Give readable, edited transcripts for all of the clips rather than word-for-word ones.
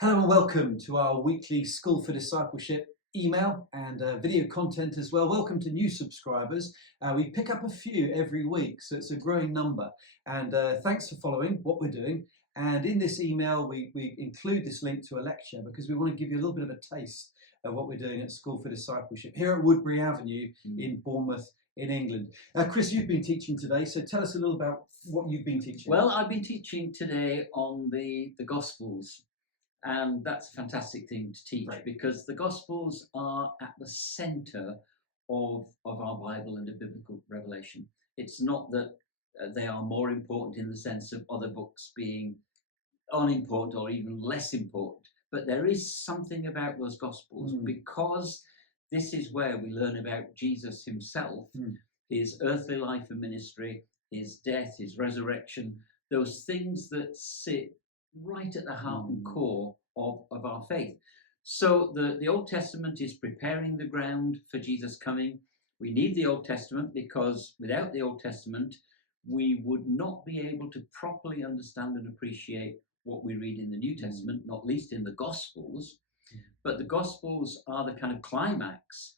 Hello and welcome to our weekly School for Discipleship email and video content as well. Welcome to new subscribers. We pick up a few every week, so it's a growing number. And thanks for following what we're doing. And in this email, we include this link to a lecture because we want to give you a little bit of a taste of what we're doing at School for Discipleship here at Woodbury Avenue in Bournemouth in England. Chris, you've been teaching today, so tell us a little about what you've been teaching. Well, I've been teaching today on the Gospels. And that's a fantastic thing to teach, right, because the Gospels are at the centre of our Bible and of biblical revelation. It's not that they are more important in the sense of other books being unimportant or even less important, but there is something about those Gospels because this is where we learn about Jesus himself, his earthly life and ministry, his death, his resurrection, those things that sit right at the heart and core of our faith. So the Old Testament is preparing the ground for Jesus coming. We need the Old Testament because without the Old Testament, we would not be able to properly understand and appreciate what we read in the New Testament, not least in the Gospels. But the Gospels are the kind of climax.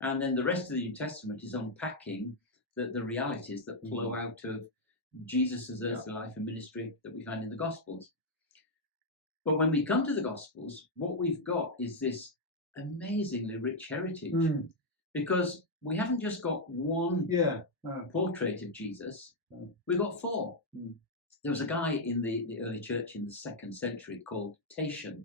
And then the rest of the New Testament is unpacking the realities that flow out of Jesus' earthly life and ministry that we find in the Gospels. But when we come to the Gospels, what we've got is this amazingly rich heritage, because we haven't just got one portrait of Jesus, we've got four. There was a guy in the early church in the 2nd century called Tatian,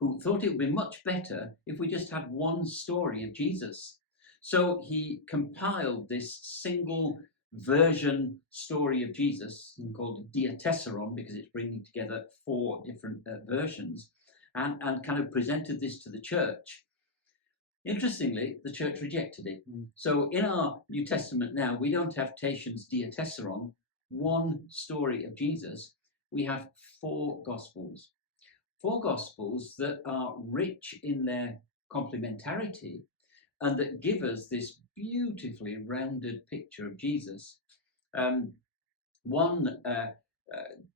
who thought it would be much better if we just had one story of Jesus. So he compiled this single version story of Jesus called Diatessaron, because it's bringing together 4 different versions, and kind of presented this to the church. Interestingly, the church rejected it. So in our New Testament now, we don't have Tatian's Diatessaron, one story of Jesus. We have 4 Gospels. 4 Gospels that are rich in their complementarity and that give us this beautifully rounded picture of Jesus. One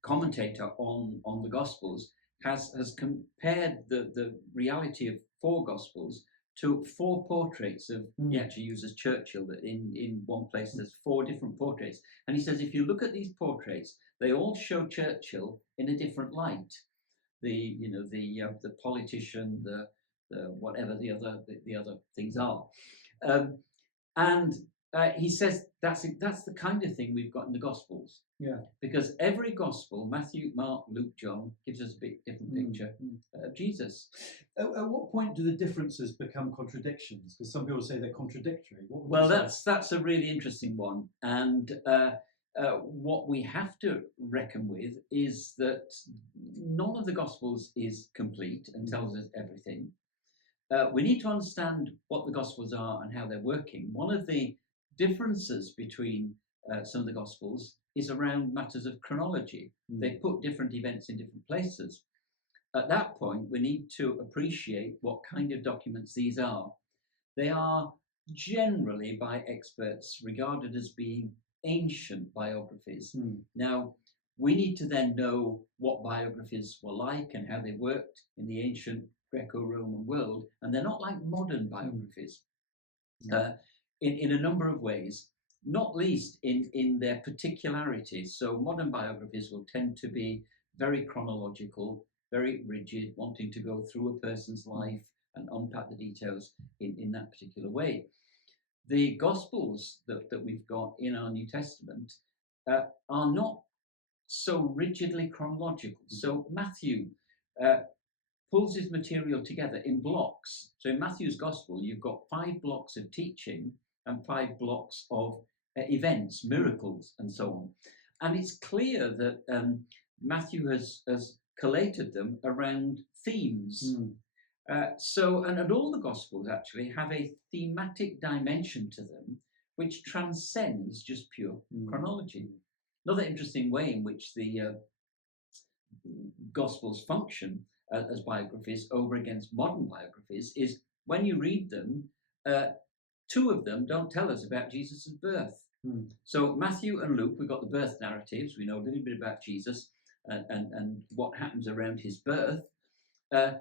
commentator on the Gospels has compared the reality of 4 Gospels to 4 portraits of, he actually uses Churchill, that in one place there's 4 different portraits. And he says, if you look at these portraits, they all show Churchill in a different light. The politician, the whatever the other things are, and he says that's the kind of thing we've got in the Gospels. Because every Gospel, Matthew, Mark, Luke, John, gives us a bit different picture of Jesus. At what point do the differences become contradictions? Because some people say they're contradictory. Well, that's a really interesting one, and what we have to reckon with is that none of the Gospels is complete and tells us everything. We need to understand what the Gospels are and how they're working. One of the differences between some of the Gospels is around matters of chronology. They put different events in different places. At that point, we need to appreciate what kind of documents these are. They are generally by experts regarded as being ancient biographies. Now, we need to then know what biographies were like and how they worked in the ancient Greco-Roman world, and they're not like modern biographies in a number of ways, not least in their particularities. So modern biographies will tend to be very chronological, very rigid, wanting to go through a person's life and unpack the details in that particular way. The Gospels that we've got in our New Testament are not so rigidly chronological. So Matthew pulls his material together in blocks. So in Matthew's Gospel, you've got 5 blocks of teaching and 5 blocks of events, miracles, and so on. And it's clear that Matthew has collated them around themes. And all the Gospels actually have a thematic dimension to them which transcends just pure chronology. Another interesting way in which the Gospels function as biographies over against modern biographies is when you read them, 2 of them don't tell us about Jesus' birth. So Matthew and Luke, we've got the birth narratives. We know a little bit about Jesus and what happens around his birth. Uh,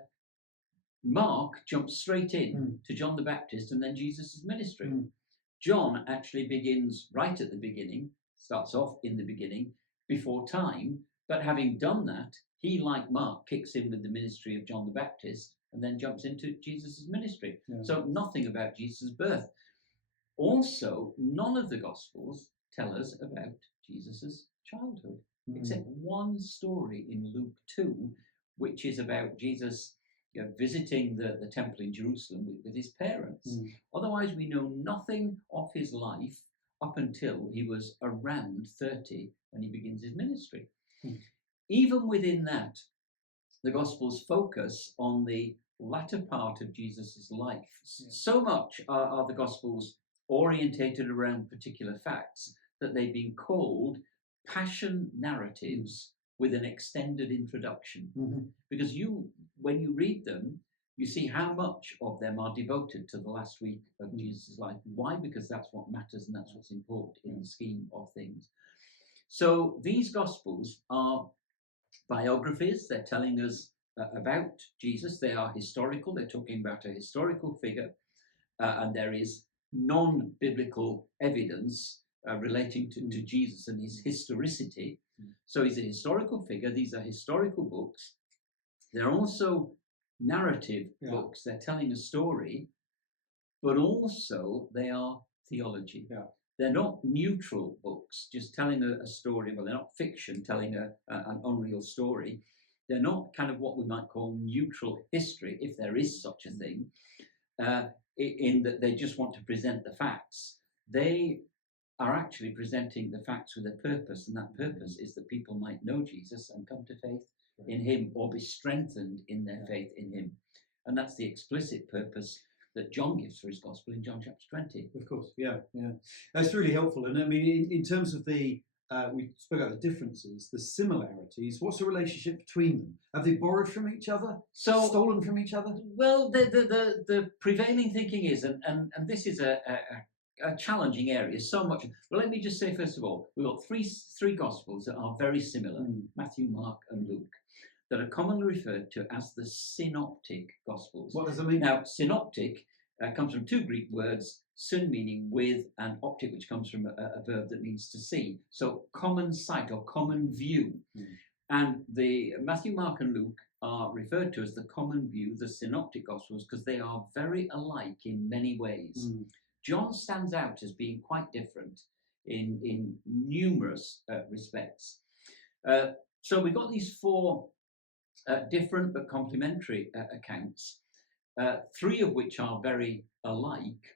Mark jumps straight in to John the Baptist and then Jesus' ministry. John actually begins right at the beginning, starts off in the beginning, before time, but having done that, he, like Mark, kicks in with the ministry of John the Baptist and then jumps into Jesus' ministry. Yeah. So nothing about Jesus' birth. Also, none of the Gospels tell us about Jesus' childhood, except one story in Luke 2, which is about Jesus visiting the temple in Jerusalem with his parents. Otherwise, we know nothing of his life up until he was around 30 when he begins his ministry. Even within that, the Gospels focus on the latter part of Jesus' life. So much are the Gospels orientated around particular facts that they've been called passion narratives with an extended introduction. Because when you read them, you see how much of them are devoted to the last week of Jesus' life. Why? Because that's what matters and that's what's important in the scheme of things. So these Gospels are biographies. They're telling us about Jesus. They are historical. They're talking about a historical figure. And there is non-biblical evidence relating to Jesus and his historicity. So he's a historical figure. These are historical books. They're also narrative books. They're telling a story, but also they are theology. They're not neutral books, just telling a story. Well, they're not fiction, telling an unreal story. They're not kind of what we might call neutral history, if there is such a thing, in that they just want to present the facts. They are actually presenting the facts with a purpose, and that purpose is that people might know Jesus and come to faith in him, or be strengthened in their faith in him. And that's the explicit purpose that John gives for his gospel in John chapter 20. Of course, yeah. That's really helpful. And I mean, in terms of we spoke about the differences, the similarities. What's the relationship between them? Have they borrowed from each other? Stolen from each other? Well, the prevailing thinking is, and this is a challenging area, so much. Well, let me just say, first of all, we've got three Gospels that are very similar, Matthew, Mark, and Luke, that are commonly referred to as the synoptic Gospels. What does it mean? Now, synoptic comes from two Greek words, syn meaning with, and optic, which comes from a verb that means to see. So common sight or common view. And the Matthew, Mark, and Luke are referred to as the common view, the synoptic Gospels, because they are very alike in many ways. John stands out as being quite different in numerous respects. So we've got these four different but complementary accounts, three of which are very alike.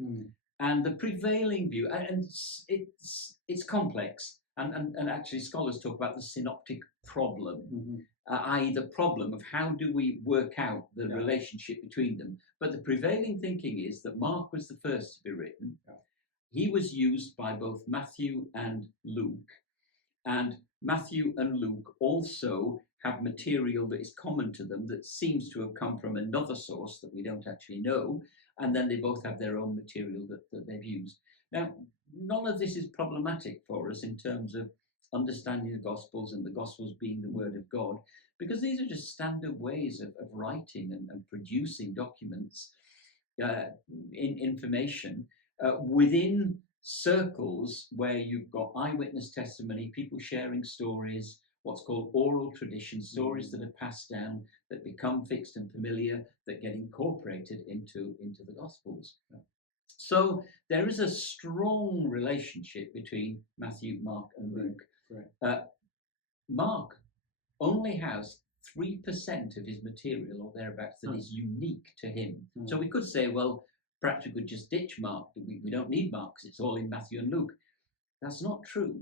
And the prevailing view, and it's complex, and actually scholars talk about the synoptic problem, i.e. the problem of how do we work out the relationship between them. But the prevailing thinking is that Mark was the first to be written. He was used by both Matthew and Luke, and Matthew and Luke also have material that is common to them that seems to have come from another source that we don't actually know, and then they both have their own material that they've used. Now, none of this is problematic for us in terms of understanding the Gospels and the Gospels being the Word of God, because these are just standard ways of writing and producing documents, in information within circles where you've got eyewitness testimony, people sharing stories, what's called oral tradition, stories that are passed down, that become fixed and familiar, that get incorporated into the Gospels. So there is a strong relationship between Matthew, Mark, and Luke. Mark only has 3% of his material or thereabouts that is unique to him. So we could say, well, perhaps we could just ditch Mark. We don't need Mark because it's all in Matthew and Luke. That's not true,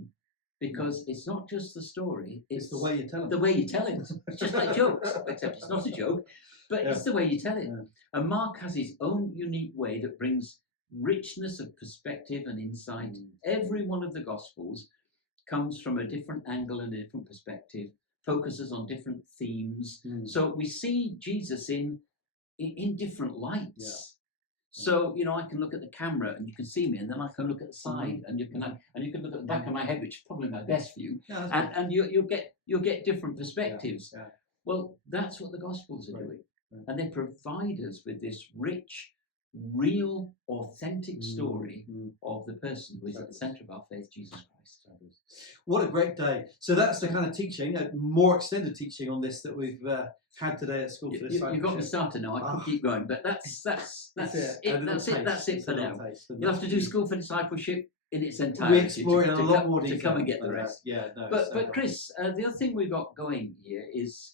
because it's not just the story. It's the way you tell it. The way you tell it. It's just like jokes, except it's not a joke, but it's the way you tell it. And Mark has his own unique way that brings richness of perspective and insight. Every one of the Gospels comes from a different angle and a different perspective, focuses on different themes. So we see Jesus in different lights. So, I can look at the camera and you can see me, and then I can look at the side and you can look at the back of my head, which is probably my best view, and you'll get different perspectives. Well, that's what the Gospels are doing. and they provide us with this rich, real, authentic story of the person who is at the centre of our faith, Jesus Christ. What a great day. So that's the kind of teaching, more extended teaching on this that we've had today at School for Discipleship. You've got me started now. I could keep going, but that's it. That's it for now. You'll have to do School for Discipleship in its entirety. We explore it in a lot more detail to come and get the rest. But great. Chris, the other thing we've got going here is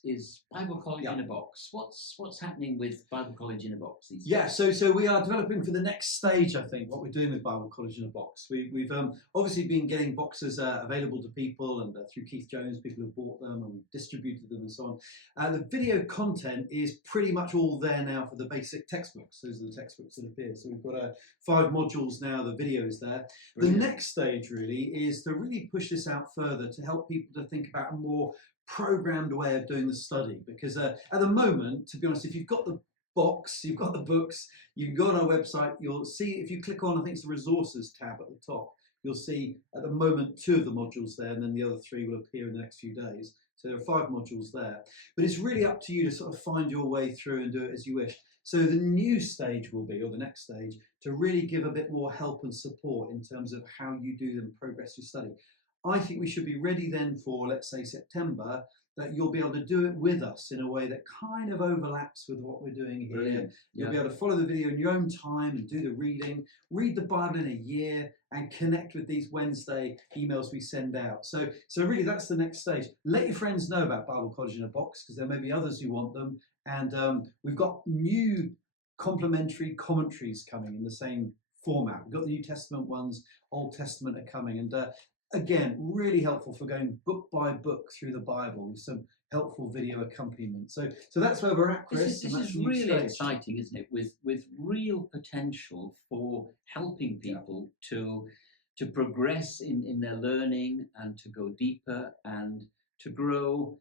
Bible College in a Box. What's happening with Bible College in a Box these days? So we are developing for the next stage. I think what we're doing with Bible College in a Box. We've obviously been getting boxes available to people, and through Keith Jones, people have bought them and we've distributed them and so on. The video content is pretty much all there now for the basic textbooks. Those are the textbooks that appear. So we've got 5 modules now. The video is there. The next stage really is to really push this out further to help people to think about a more programmed way of doing the study, because at the moment, to be honest, if you've got the box, you've got the books, you can go on our website, you'll see, if you click on, I think it's the resources tab at the top, you'll see at the moment 2 of the modules there, and then the other 3 will appear in the next few days. So there are 5 modules there, but it's really up to you to sort of find your way through and do it as you wish. So the new stage will be, or the next stage, to really give a bit more help and support in terms of how you do and progress your study. I think we should be ready then for, let's say, September, that you'll be able to do it with us in a way that kind of overlaps with what we're doing here. Brilliant. You'll be able to follow the video in your own time and do the reading, read the Bible in a year, and connect with these Wednesday emails we send out. So really that's the next stage. Let your friends know about Bible College in a Box, because there may be others who want them. And we've got new complementary commentaries coming in the same format. We've got the New Testament ones, Old Testament are coming. And again, really helpful for going book by book through the Bible with some helpful video accompaniment. So that's where we're at, Chris. This is really exciting, isn't it? With real potential for helping people to progress in their learning and to go deeper and to grow,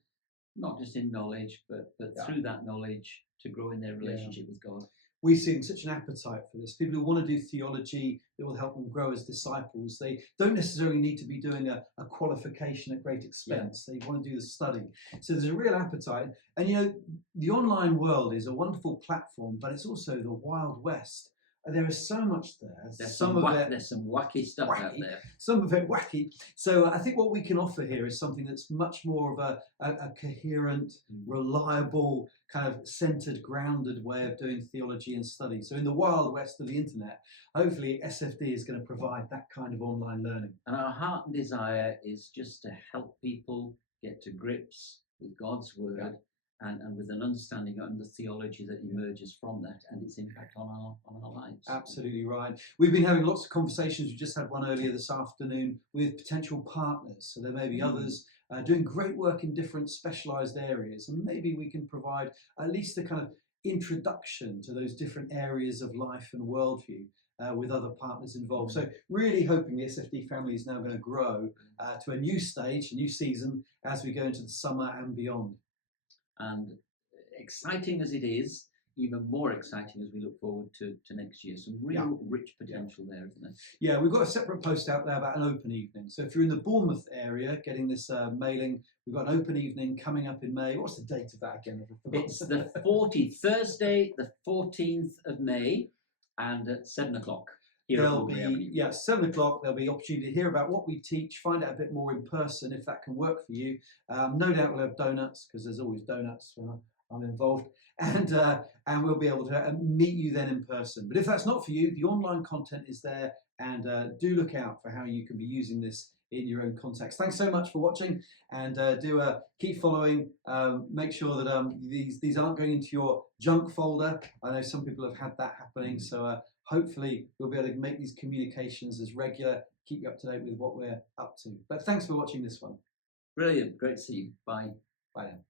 not just in knowledge, but through that knowledge to grow in their relationship with God. We've seen such an appetite for this. People who want to do theology that will help them grow as disciples. They don't necessarily need to be doing a qualification at great expense. They want to do the study. So there's a real appetite. And you know, the online world is a wonderful platform, but it's also the Wild West. There is so much there. There's some wacky stuff out there. Some of it wacky. So I think what we can offer here is something that's much more of a coherent, reliable, kind of centered, grounded way of doing theology and study. So in the Wild West of the internet, hopefully SfD is going to provide that kind of online learning. And our heart and desire is just to help people get to grips with God's word. And with an understanding and the theology that emerges from that and its impact on our lives. Absolutely right. We've been having lots of conversations. We just had one earlier this afternoon with potential partners. So there may be others doing great work in different specialised areas, and maybe we can provide at least a kind of introduction to those different areas of life and worldview with other partners involved. So really hoping the SfD family is now going to grow to a new stage, a new season, as we go into the summer and beyond. And exciting as it is, even more exciting as we look forward to next year. Some real rich potential there, isn't there? Yeah, we've got a separate post out there about an open evening. So if you're in the Bournemouth area getting this mailing, we've got an open evening coming up in May. What's the date of that again? It's the Thursday, the 14th of May, and at 7 o'clock. There'll be 7 o'clock. There'll be opportunity to hear about what we teach, find out a bit more in person if that can work for you. No doubt we'll have donuts, because there's always donuts when I'm involved, and we'll be able to meet you then in person. But if that's not for you, the online content is there, and do look out for how you can be using this in your own context. Thanks so much for watching, and do keep following. Make sure that these aren't going into your junk folder. I know some people have had that happening, so hopefully we'll be able to make these communications as regular, keep you up to date with what we're up to. But thanks for watching this one. Brilliant. Great to see you. Bye. Bye now.